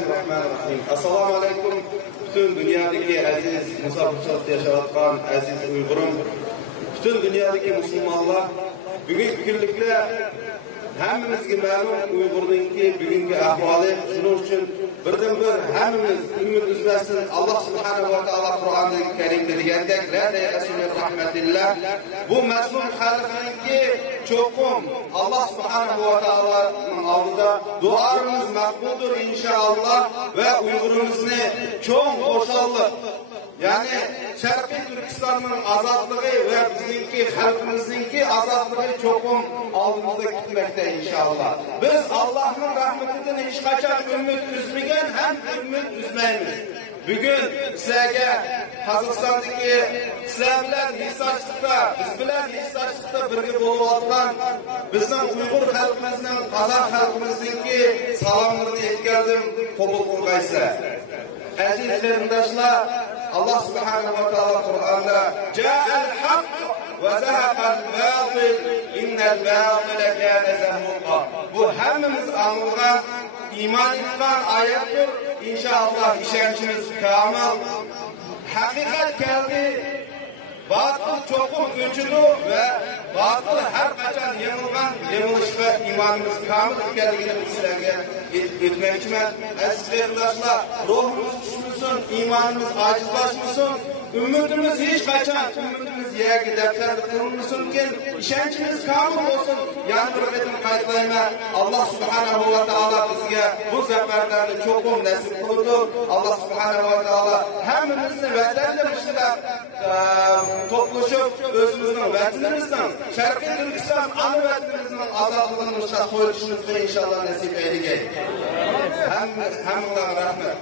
Bismillahirrahmanirrahim. Assalamu alaikum. Bütün dünyadaki aziz musafirchilikda yaşayotgan aziz Uyg'urim, bütün dünyadaki Müslümanlar, bugünkü kunliklar hammamizga ma'lum Uyg'urninki bugungi ahvoli. Shuning uchun birdan-bir hammamiz umid uzmasin. Alloh subhanahu va taolo Qur'onda Karimda degandek, la ta'asu min rahmatillah. Bu mazlum xalqninki cho'qim Alloh subhanahu va taoloning oldida duolarimiz maqbuldir inshaalloh va Uyg'urimizni cho'ng xo'shallik, yani Sharqiy Turkistonning ozodligi va bizningki xalqimizningki ozodligi cho'qim oldimizda kutmoqda inshaalloh. Biz Allohning rahmatidan hech qachon umid uzmagan ham umid uzmaymiz. Bugun sizlarga Qozog'istondagi sizlar bilan hissachlikda, biz bilan hissachlikda birga bo'layotgan bizning Uyg'ur xalqimizning, Qozoq xalqimizningki salomlarini yetkazdim, qabul qilgaysizlar. Aziz qarindoshlar, Allah subhanahu wa ta'ala Kur'an'da Ja'al haqq ve zahaqal batil innal batile kâne zehmuqa. Bu hemmimiz anılgan, iman etken ayettir. İnşallah işençimiz kamil. Hakikat geldi. Batıl çokum güçlü ve batıl her kaçan yanılgan, yanılışka imanımız kamil geldiğini sizlerge etmek için aziz arkadaşlar, ruhumuz düşmüşsün, imanımız acizlaşmışsın, ümidimiz hiç kaçan, ümidimiz yerge defterli kılınmışsın ki işençimiz kamil olsun. Yani bir etim kayıtlayma Allah subhanahu wa ta'ala bizge bu seferlerde çokum nasip kıldı. Allah subhanahu wa ta'ala hemimizni vatandaşlar toplaşıp özümüzün vatanimizden Şarkı Türkistan ana vatanimizin azadlığını müşah koyuşunuzda inşallah nasip eyleyecek. Hem rahmet.